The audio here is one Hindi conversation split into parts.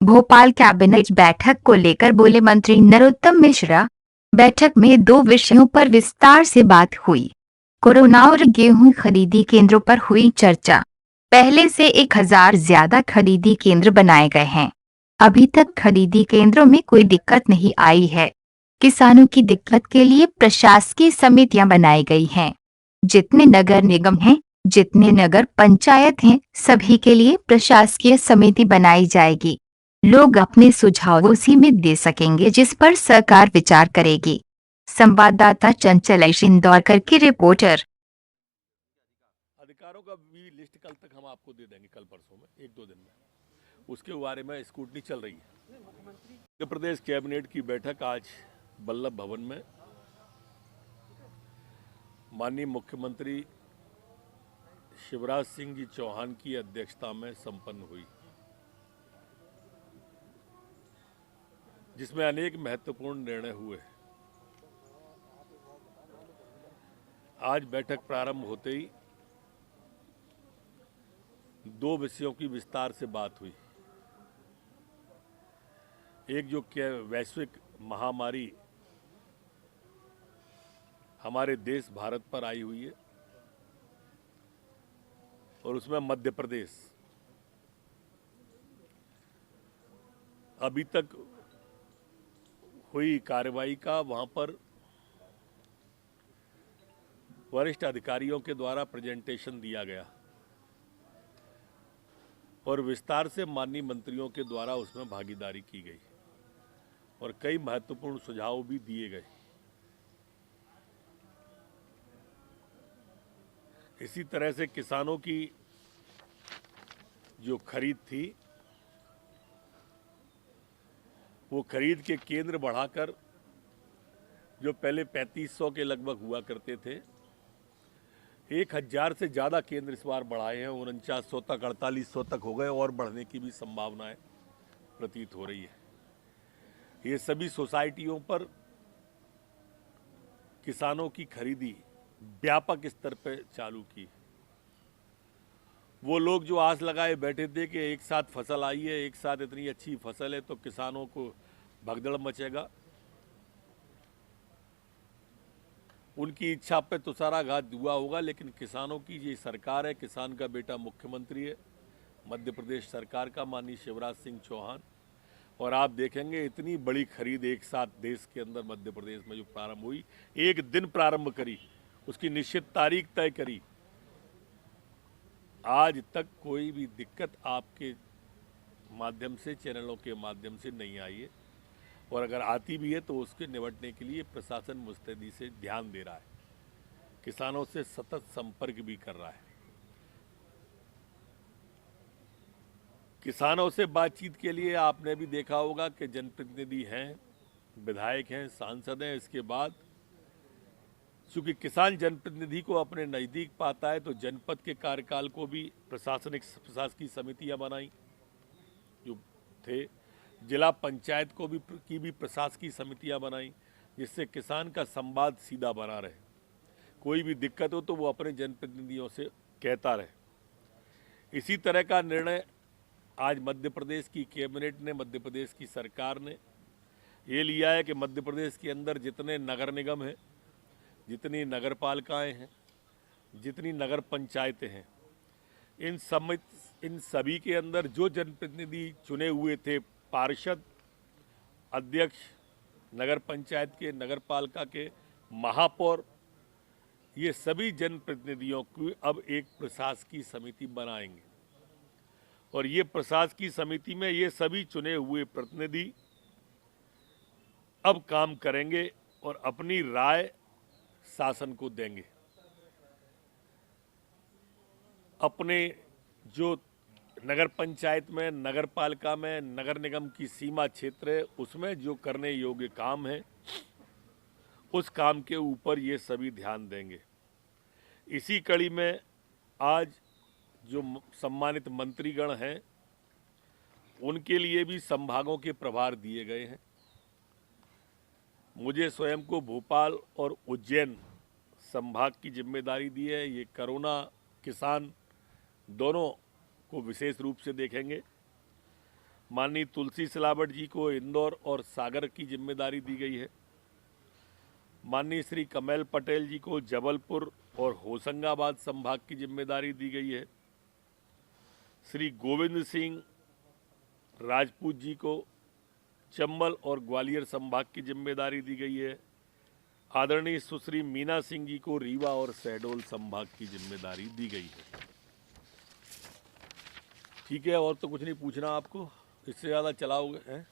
भोपाल कैबिनेट बैठक को लेकर बोले मंत्री नरोत्तम मिश्रा। बैठक में दो विषयों पर विस्तार से बात हुई। कोरोना और गेहूं खरीदी केंद्रों पर हुई चर्चा। पहले से 1000 ज्यादा खरीदी केंद्र बनाए गए हैं। अभी तक खरीदी केंद्रों में कोई दिक्कत नहीं आई है। किसानों की दिक्कत के लिए प्रशासकीय समितियां बनाई गई हैं। जितने नगर निगम हैं, जितने नगर पंचायत हैं, सभी के लिए प्रशासकीय समिति बनाई जाएगी। लोग अपने सुझाव उसी में दे सकेंगे जिस पर सरकार विचार करेगी। संवाददाता चंचल इंदौर की रिपोर्टर। अधिकारों का भी लिस्ट कल तक हम आपको दे देंगे, कल परसों में, एक दो दिन में उसके बारे में स्क्रूटनी चल रही है। मध्य प्रदेश कैबिनेट की बैठक आज वल्लभ भवन में माननीय मुख्यमंत्री शिवराज सिंह जी चौहान की अध्यक्षता में संपन्न हुई, जिसमें अनेक महत्वपूर्ण निर्णय हुए। आज बैठक प्रारंभ होते ही दो विषयों की विस्तार से बात हुई। एक जो वैश्विक महामारी हमारे देश भारत पर आई हुई है, और उसमें मध्य प्रदेश अभी तक हुई कार्रवाई का वहां पर वरिष्ठ अधिकारियों के द्वारा प्रेजेंटेशन दिया गया और विस्तार से माननीय मंत्रियों के द्वारा उसमें भागीदारी की गई और कई महत्वपूर्ण सुझाव भी दिए गए। इसी तरह से किसानों की जो खरीद थी, वो खरीद के केंद्र बढ़ाकर जो पहले 3500 के लगभग हुआ करते थे, 1000 से ज़्यादा केंद्र इस बार बढ़ाए हैं। 4900 तक, 4800 तक हो गए और बढ़ने की भी संभावनाएं प्रतीत हो रही है। ये सभी सोसाइटियों पर किसानों की खरीदी व्यापक स्तर पर चालू की। वो लोग जो आस लगाए बैठे थे कि एक साथ फसल आई है, एक साथ इतनी अच्छी फसल है तो किसानों को भगदड़ मचेगा, उनकी इच्छा पे तो सारा घात हुआ होगा। लेकिन किसानों की ये सरकार है, किसान का बेटा मुख्यमंत्री है मध्य प्रदेश सरकार का, माननीय शिवराज सिंह चौहान, और आप देखेंगे इतनी बड़ी खरीद एक साथ देश के अंदर मध्य प्रदेश में जो प्रारंभ हुई, एक दिन प्रारंभ करी, उसकी निश्चित तारीख तय करी। आज तक कोई भी दिक्कत आपके माध्यम से, चैनलों के माध्यम से नहीं आई है, और अगर आती भी है तो उसके निपटने के लिए प्रशासन मुस्तैदी से ध्यान दे रहा है, किसानों से सतत संपर्क भी कर रहा है। किसानों से बातचीत के लिए आपने भी देखा होगा कि जनप्रतिनिधि हैं, विधायक हैं, सांसद हैं। इसके बाद चूंकि किसान जनप्रतिनिधि को अपने नज़दीक पाता है तो जनपद के कार्यकाल को भी प्रशासकीय समितियां बनाई जो थे, जिला पंचायत को भी की प्रशासकीय समितियां बनाई, जिससे किसान का संवाद सीधा बना रहे। कोई भी दिक्कत हो तो वो अपने जनप्रतिनिधियों से कहता रहे। इसी तरह का निर्णय आज मध्य प्रदेश की कैबिनेट ने, मध्य प्रदेश की सरकार ने ये लिया है कि मध्य प्रदेश के अंदर जितने नगर निगम हैं, जितनी नगर पालिकाएँ हैं, जितनी नगर पंचायतें हैं, इन सभी के अंदर जो जनप्रतिनिधि चुने हुए थे, पार्षद, अध्यक्ष, नगर पंचायत के, नगर पालिका के महापौर, ये सभी जनप्रतिनिधियों की अब एक प्रशासकीय समिति बनाएंगे और ये प्रशासकीय समिति में ये सभी चुने हुए प्रतिनिधि अब काम करेंगे और अपनी राय शासन को देंगे। अपने जो नगर पंचायत में, नगर पालिका में, नगर निगम की सीमा क्षेत्र है, उसमें जो करने योग्य काम है, उस काम के ऊपर ये सभी ध्यान देंगे। इसी कड़ी में आज जो सम्मानित मंत्रीगण हैं, उनके लिए भी संभागों के प्रभार दिए गए हैं। मुझे स्वयं को भोपाल और उज्जैन संभाग की जिम्मेदारी दी है। ये कोरोना, किसान दोनों को विशेष रूप से देखेंगे माननीय तुलसी सिलावट जी को इंदौर और सागर की जिम्मेदारी दी गई है। माननीय श्री कमल पटेल जी को जबलपुर और होशंगाबाद संभाग की जिम्मेदारी दी गई है। श्री गोविंद सिंह राजपूत जी को चंबल और ग्वालियर संभाग की जिम्मेदारी दी गई है। आदरणीय सुश्री मीना सिंह जी को रीवा और शहडोल संभाग की जिम्मेदारी दी गई है। ठीक है, और तो कुछ नहीं पूछना आपको, इससे ज़्यादा चलाओगे हैं?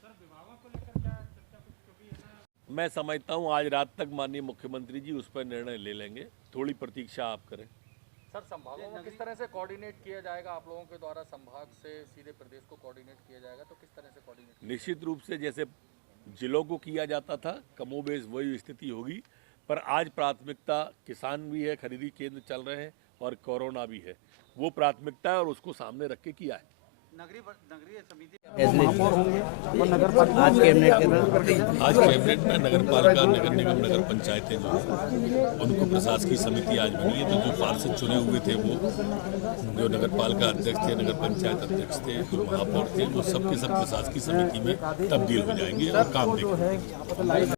मैं समझता हूँ आज रात तक माननीय मुख्यमंत्री जी उस पर निर्णय ले लेंगे, थोड़ी प्रतीक्षा आप करें। सर, संभागों में किस तरह से कोऑर्डिनेट किया जाएगा? आप लोगों के द्वारा संभाग से सीधे प्रदेश को कोऑर्डिनेट किया जाएगा, तो किस तरह से कोऑर्डिनेट? निश्चित रूप से जैसे जिलों को किया जाता था कमोबेश वही स्थिति होगी, पर आज प्राथमिकता किसान भी है, खरीदी केंद्र चल रहे हैं और कोरोना भी है, वो प्राथमिकता है और उसको सामने रख के किया है। नगरीय समिति आज कैबिनेट में नगर पालिका, नगर निगम, नगर पंचायतें जो उनको प्रशासकीय समिति आज बनी है। तो जो पार्षद चुने हुए थे वो जो नगर पालिका अध्यक्ष थे, नगर पंचायत अध्यक्ष थे, जो महापौर थे, वो सबके सब प्रशासकीय समिति में तब्दील हो जाएंगे और काम देखेंगे।